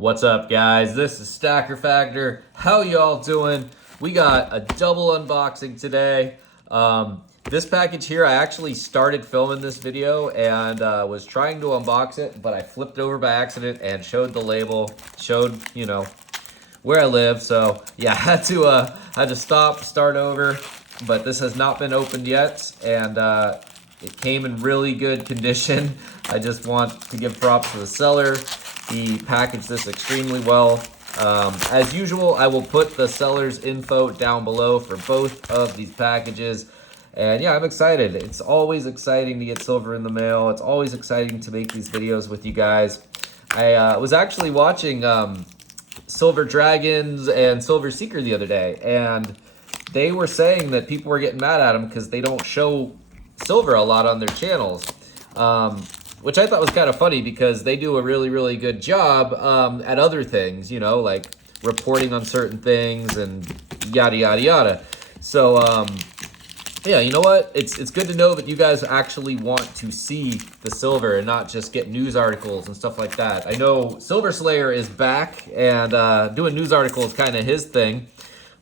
What's up, guys? This is Stacker Factor. How y'all doing? We got a double unboxing today. This package here, I actually started filming this video and was trying to unbox it, but I flipped it over by accident and showed the label, showed, where I live. So yeah, I had to stop, start over, but this has not been opened yet, and it came in really good condition. I just want to give props to the seller. He packaged this extremely well. As usual, I will put the seller's info down below for both of these packages. And yeah, I'm excited. It's always exciting to get silver in the mail. It's always exciting to make these videos with you guys. I was actually watching Silver Dragons and Silver Seeker the other day, and they were saying that people were getting mad at them because they don't show silver a lot on their channels. Which I thought was kind of funny because they do a really, really good job at other things, like reporting on certain things and yada, yada, yada. So, yeah, you know what? It's good to know that you guys actually want to see the silver and not just get news articles and stuff like that. I know Silver Slayer is back, and doing news articles is kind of his thing.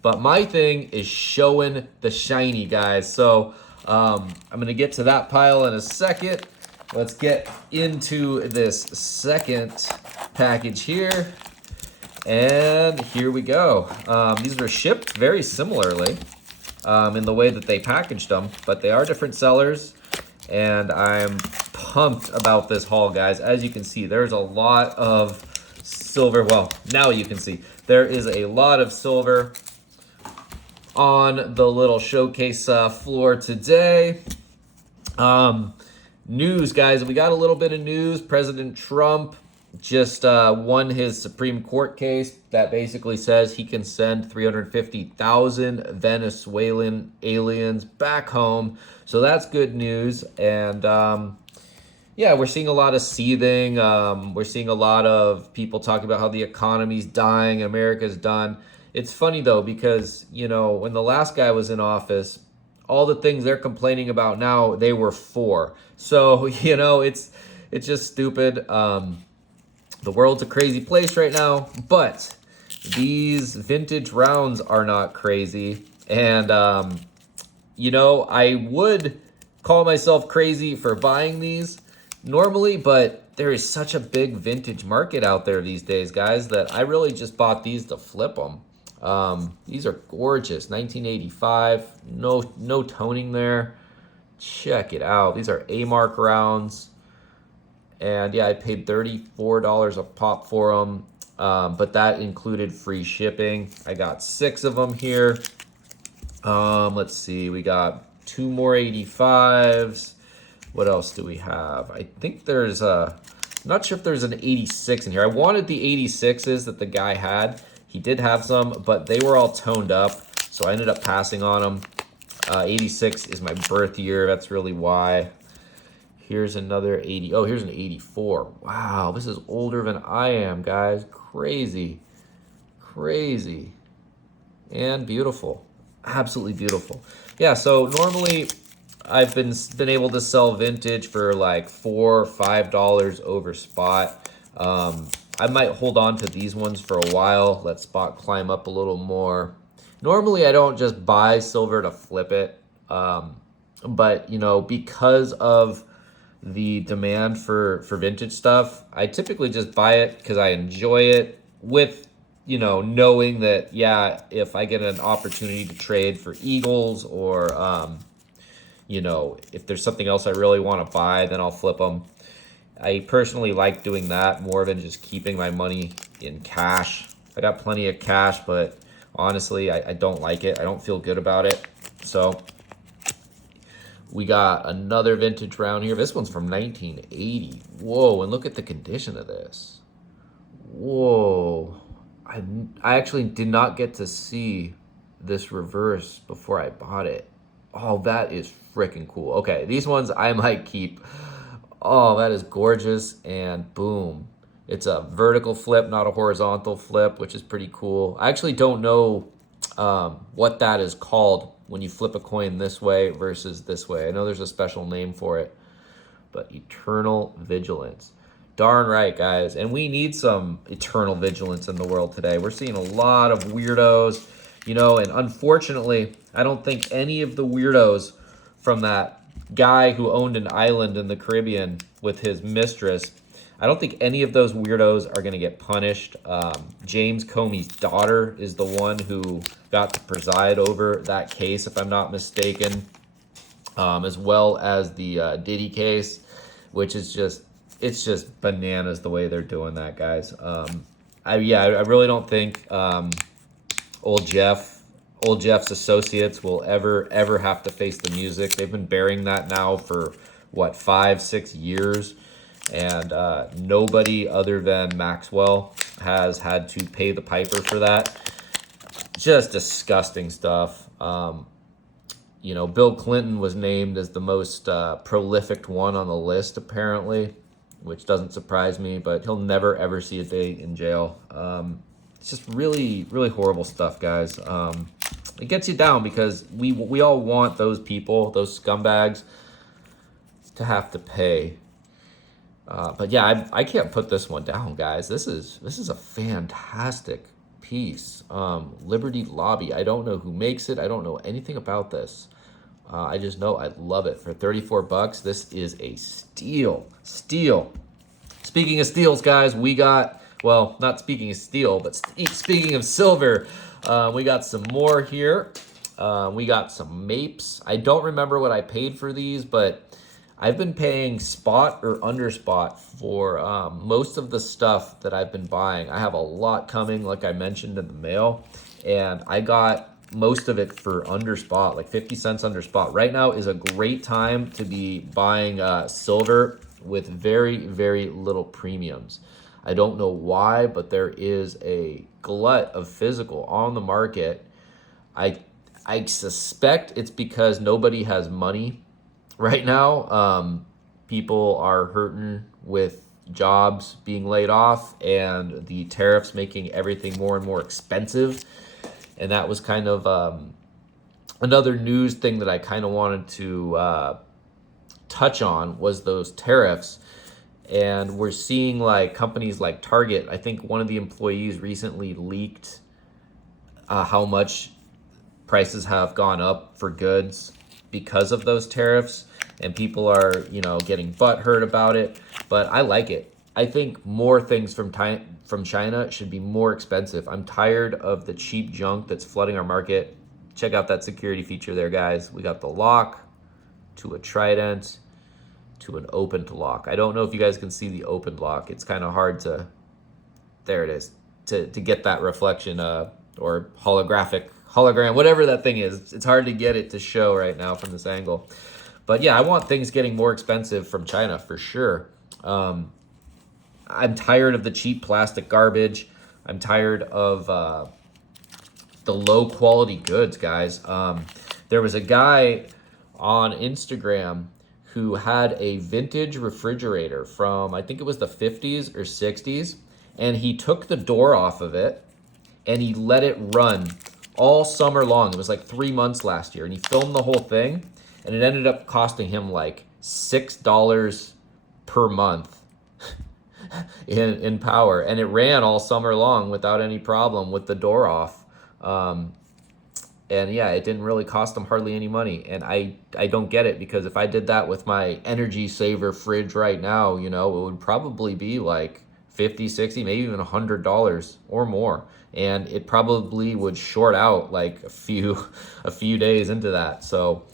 But my thing is showing the shiny, guys. So I'm going to get to that pile in a second. Let's get into this second package here. And here we go. These were shipped very similarly in the way that they packaged them, but they are different sellers. And I'm pumped about this haul, guys. As you can see, there's a lot of silver. Well, now you can see there is a lot of silver on the little showcase floor today. News, guys, we got a little bit of news. President Trump just won his Supreme Court case that basically says he can send 350,000 Venezuelan aliens back home. So that's good news. And yeah, we're seeing a lot of seething. We're seeing a lot of people talking about how the economy's dying, America's done. It's funny, though, because, when the last guy was in office, all the things they're complaining about now, they were for. So, it's just stupid. The world's a crazy place right now, but these vintage rounds are not crazy. And, I would call myself crazy for buying these normally, but there is such a big vintage market out there these days, guys, that I really just bought these to flip them. These are gorgeous. 1985, no toning there. Check it out. These are A-Mark rounds. And yeah, I paid $34 a pop for them. But that included free shipping. I got 6 of them here. Let's see. We got 2 more 85s. What else do we have? I think there's I'm not sure if there's an 86 in here. I wanted the 86s that the guy had. He did have some, but they were all toned up, so I ended up passing on them. 86 is my birth year. That's really why. Here's another 80. Oh, here's an 84. Wow, this is older than I am, guys. Crazy. Crazy. And beautiful. Absolutely beautiful. Yeah, so normally I've been able to sell vintage for like $4 or $5 over spot. I might hold on to these ones for a while, let spot climb up a little more. Normally, I don't just buy silver to flip it, but, because of the demand for vintage stuff, I typically just buy it because I enjoy it with, knowing that, yeah, if I get an opportunity to trade for Eagles or, if there's something else I really want to buy, then I'll flip them. I personally like doing that more than just keeping my money in cash. I got plenty of cash, but honestly, I don't like it. I don't feel good about it. So we got another vintage round here. This one's from 1980. Whoa, and look at the condition of this. Whoa. I actually did not get to see this reverse before I bought it. Oh, that is freaking cool. Okay, these ones I might keep. Oh, that is gorgeous, and boom. It's a vertical flip, not a horizontal flip, which is pretty cool. I actually don't know what that is called when you flip a coin this way versus this way. I know there's a special name for it, but Eternal Vigilance. Darn right, guys. And we need some eternal vigilance in the world today. We're seeing a lot of weirdos, you know, and unfortunately, I don't think any of the weirdos from that guy who owned an island in the Caribbean with his mistress, I don't think any of those weirdos are going to get punished. James Comey's daughter is the one who got to preside over that case, if I'm not mistaken, as well as the Diddy case, which is just, it's just bananas the way they're doing that, guys. I really don't think old Jeff's associates will ever have to face the music. They've been bearing that now for what, 5-6 years, and nobody other than Maxwell has had to pay the piper for that. Just disgusting stuff. You know, Bill Clinton was named as the most prolific one on the list, apparently, which doesn't surprise me, but he'll never, ever see a day in jail. It's just really, really horrible stuff, guys. It gets you down because we all want those people, those scumbags, to have to pay. But yeah, I can't put this one down, guys. This is a fantastic piece. Liberty Lobby. I don't know who makes it. I don't know anything about this. I just know I love it. For 34 bucks, this is a steal. Steal. Speaking of steals, guys, we got, well, not speaking of steel, but speaking of silver, we got some more here. We got some Mapes. I don't remember what I paid for these, but I've been paying spot or under spot for most of the stuff that I've been buying. I have a lot coming, like I mentioned, in the mail, and I got most of it for under spot, like 50 cents under spot. Right now is a great time to be buying silver with very, very little premiums. I don't know why, but there is a glut of physical on the market. I suspect it's because nobody has money right now. People are hurting with jobs being laid off and the tariffs making everything more and more expensive. And that was kind of another news thing that I kind of wanted to touch on was those tariffs. And we're seeing like companies like Target. I think one of the employees recently leaked how much prices have gone up for goods because of those tariffs, and people are, you know, getting butthurt about it. But I like it. I think more things from China should be more expensive. I'm tired of the cheap junk that's flooding our market. Check out that security feature there, guys. We got the lock to a Trident to an opened lock. I don't know if you guys can see the opened lock. It's kind of hard to, there it is, to get that reflection or hologram, whatever that thing is. It's hard to get it to show right now from this angle. But yeah, I want things getting more expensive from China for sure. I'm tired of the cheap plastic garbage. I'm tired of the low quality goods, guys. There was a guy on Instagram who had a vintage refrigerator from, I think it was the 50s or 60s, and he took the door off of it and he let it run all summer long. It was like 3 months last year, and he filmed the whole thing, and it ended up costing him like $6 per month in power, and it ran all summer long without any problem with the door off. And yeah, it didn't really cost them hardly any money. And I don't get it, because if I did that with my Energy Saver fridge right now, you know, it would probably be like 50, 60, maybe even $100 or more. And it probably would short out like a few days into that. So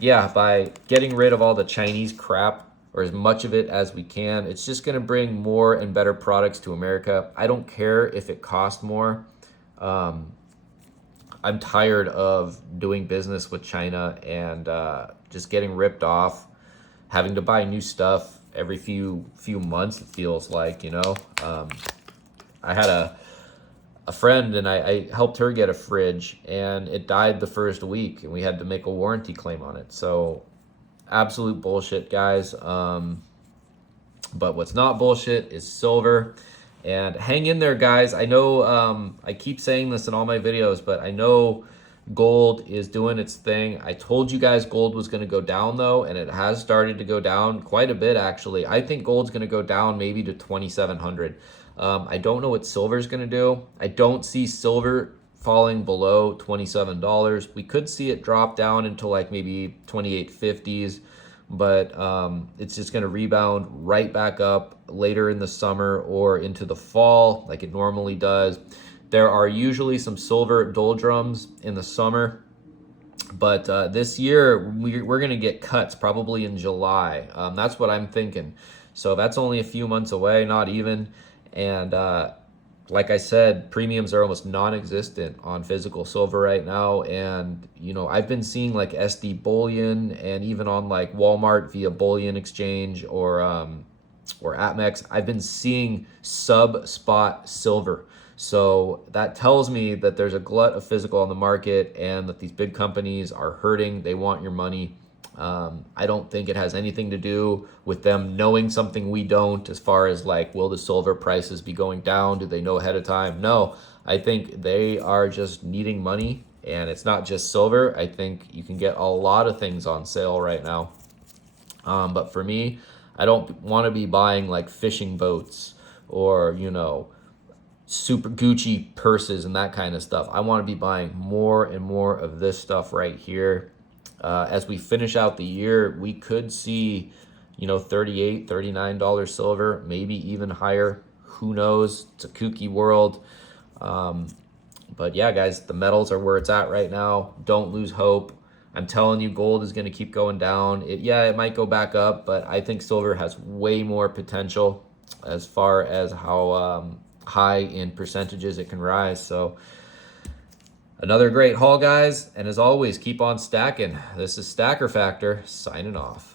yeah, by getting rid of all the Chinese crap, or as much of it as we can, it's just going to bring more and better products to America. I don't care if it costs more. I'm tired of doing business with China and just getting ripped off, having to buy new stuff every few months, it feels like, you know. I had a friend, and I helped her get a fridge, and it died the first week, and we had to make a warranty claim on it. So absolute bullshit, guys. But what's not bullshit is silver. And hang in there, guys. I know I keep saying this in all my videos, but I know Gold is doing its thing. I told you guys gold was going to go down though, and it has started to go down quite a bit actually. I think gold's going to go down maybe to 2,700. I don't know what silver's going to do. I don't see silver falling below $27. We could see it drop down into like maybe 28.50s, but it's just going to rebound right back up later in the summer or into the fall like it normally does. There are usually some silver doldrums in the summer, but this year we're going to get cuts probably in July. That's what I'm thinking. So that's only a few months away, not even. And like I said, premiums are almost non-existent on physical silver right now. And, you know, I've been seeing like SD Bullion and even on like Walmart via Bullion Exchange or APMEX, I've been seeing sub-spot silver. So that tells me that there's a glut of physical on the market and that these big companies are hurting. They want your money. I don't think it has anything to do with them knowing something we don't, as far as like, will the silver prices be going down? Do they know ahead of time? No, I think they are just needing money, and it's not just silver. I think you can get a lot of things on sale right now. But for me, I don't want to be buying like fishing boats or, you know, super Gucci purses and that kind of stuff. I want to be buying more and more of this stuff right here. As we finish out the year, we could see, you know, $38, $39 silver, maybe even higher. Who knows? It's a kooky world. But yeah, guys, the metals are where it's at right now. Don't lose hope. I'm telling you, gold is going to keep going down. It might go back up, but I think silver has way more potential as far as how high in percentages it can rise. So another great haul, guys. And as always, keep on stacking. This is Stacker Factor signing off.